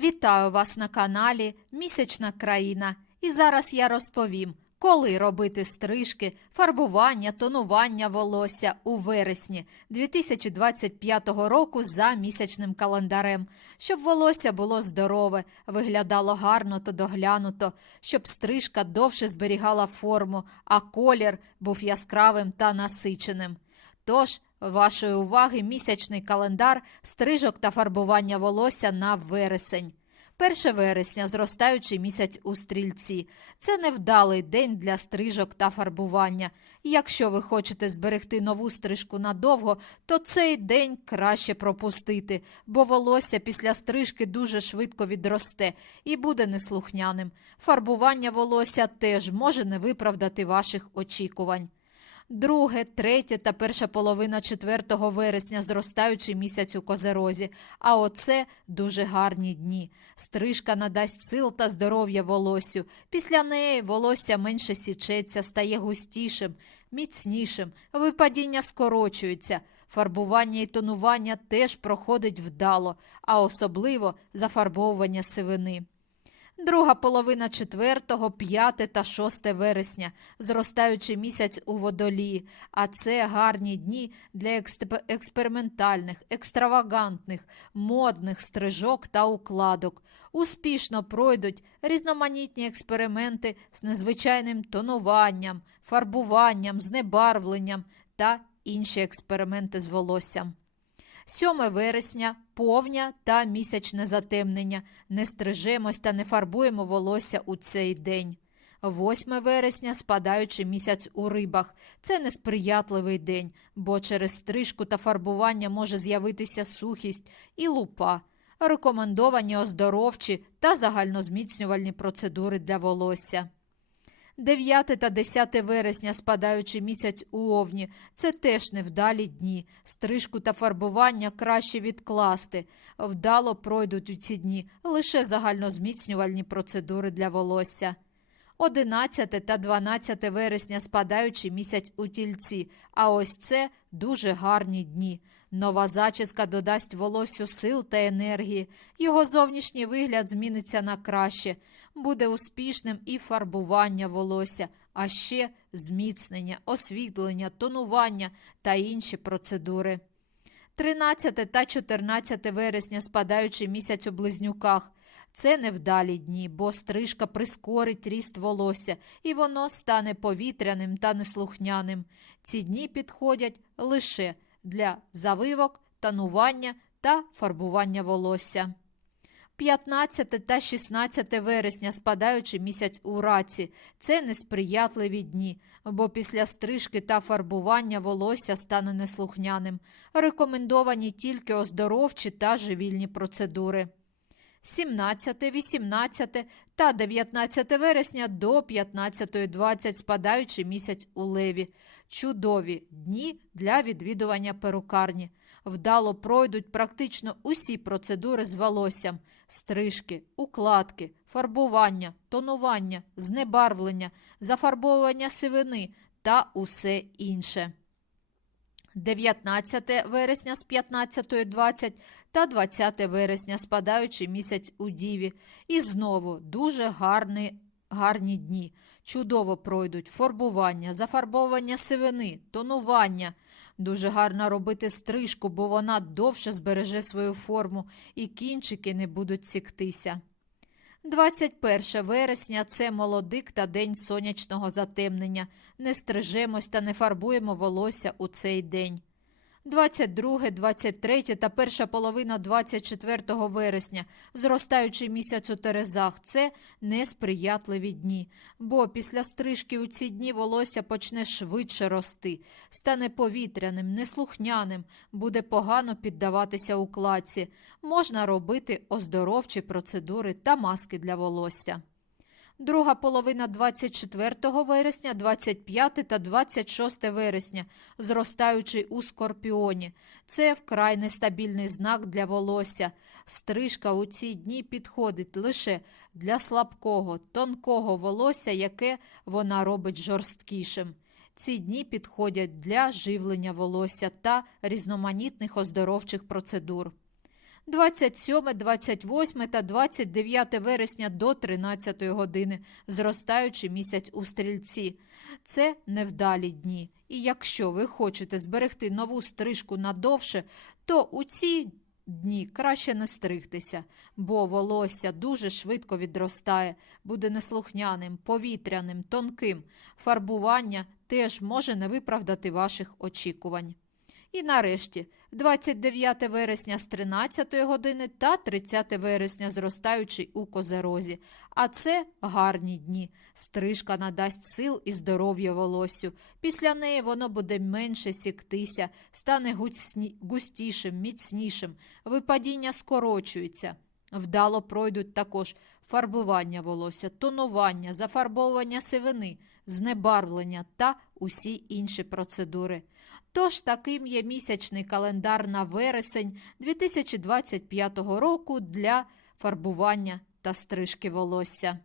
Вітаю вас на каналі Місячна країна. І зараз я розповім, коли робити стрижки, фарбування, тонування волосся у вересні 2025 року за місячним календарем, щоб волосся було здорове, виглядало гарно та доглянуто, щоб стрижка довше зберігала форму, а колір був яскравим та насиченим. Тож, вашої уваги місячний календар стрижок та фарбування волосся на вересень. 1 вересня зростаючий місяць у стрільці. Це невдалий день для стрижок та фарбування. Якщо ви хочете зберегти нову стрижку надовго, то цей день краще пропустити, бо волосся після стрижки дуже швидко відросте і буде неслухняним. Фарбування волосся теж може не виправдати ваших очікувань. Друге, третє та перша половина 4 вересня зростаючий місяць у козерозі, а оце дуже гарні дні. Стрижка надасть сил та здоров'я волоссю. Після неї волосся менше січеться, стає густішим, міцнішим, випадіння скорочується. Фарбування і тонування теж проходить вдало, а особливо зафарбовування сивини. Друга половина 4, 5 та 6 вересня, зростаючий місяць у водолії, а це гарні дні для експ- експериментальних, екстравагантних, модних стрижок та укладок. Успішно пройдуть різноманітні експерименти з незвичайним тонуванням, фарбуванням, знебарвленням та інші експерименти з волоссям. 7 вересня повня та місячне затемнення. Не стрижемось та не фарбуємо волосся у цей день. 8 вересня спадаючий місяць у рибах. Це несприятливий день, бо через стрижку та фарбування може з'явитися сухість і лупа. Рекомендовані оздоровчі та загальнозміцнювальні процедури для волосся. 9 та 10 вересня спадаючий місяць у Овні – це теж невдалі дні. Стрижку та фарбування краще відкласти. Вдало пройдуть у ці дні лише загальнозміцнювальні процедури для волосся. 11 та 12 вересня спадаючий місяць у тільці, а ось це дуже гарні дні. Нова зачіска додасть волоссю сил та енергії, його зовнішній вигляд зміниться на краще, буде успішним і фарбування волосся, а ще зміцнення, освітлення, тонування та інші процедури. 13 та 14 вересня спадаючий місяць у близнюках. Це невдалі дні, бо стрижка прискорить ріст волосся, і воно стане повітряним та неслухняним. Ці дні підходять лише для завивок, танування та фарбування волосся. 15 та 16 вересня спадаючий місяць у раці. Це несприятливі дні, бо після стрижки та фарбування волосся стане неслухняним. Рекомендовані тільки оздоровчі та живільні процедури. 17, 18 та 19 вересня до 15.20 спадаючий місяць у леві. Чудові дні для відвідування перукарні. Вдало пройдуть практично усі процедури з волоссям: стрижки, укладки, фарбування, тонування, знебарвлення, зафарбовування сивини та усе інше. 19 вересня з 15.20 та 20 вересня спадаючий місяць у Діві. І знову дуже гарні, гарні дні. Чудово пройдуть фарбування, зафарбовування сивини, тонування. Дуже гарно робити стрижку, бо вона довше збереже свою форму і кінчики не будуть сіктися. 21 вересня це молодик та день сонячного затемнення. Не стрижемось та не фарбуємо волосся у цей день. 22, 23 та перша половина 24 вересня, зростаючий місяць у Терезах, це несприятливі дні, бо після стрижки у ці дні волосся почне швидше рости, стане повітряним, неслухняним, буде погано піддаватися укладці. Можна робити оздоровчі процедури та маски для волосся. Друга половина 24 вересня, 25 та 26 вересня, зростаючий у скорпіоні. Це вкрай нестабільний знак для волосся. Стрижка у ці дні підходить лише для слабкого, тонкого волосся, яке вона робить жорсткішим. Ці дні підходять для живлення волосся та різноманітних оздоровчих процедур. 27, 28 та 29 вересня до 13 години, зростаючий місяць у стрільці. Це невдалі дні. І якщо ви хочете зберегти нову стрижку надовше, то у ці дні краще не стригтися, бо волосся дуже швидко відростає, буде неслухняним, повітряним, тонким. Фарбування теж може не виправдати ваших очікувань. І нарешті 29 вересня з 13 години та 30 вересня зростаючий у козерозі. А це гарні дні. Стрижка надасть сил і здоров'я волоссю. Після неї воно буде менше сіктися, стане густішим, міцнішим, випадіння скорочується. Вдало пройдуть також фарбування волосся, тонування, зафарбовування сивини, знебарвлення та усі інші процедури. Тож таким є місячний календар на вересень 2025 року для фарбування та стрижки волосся.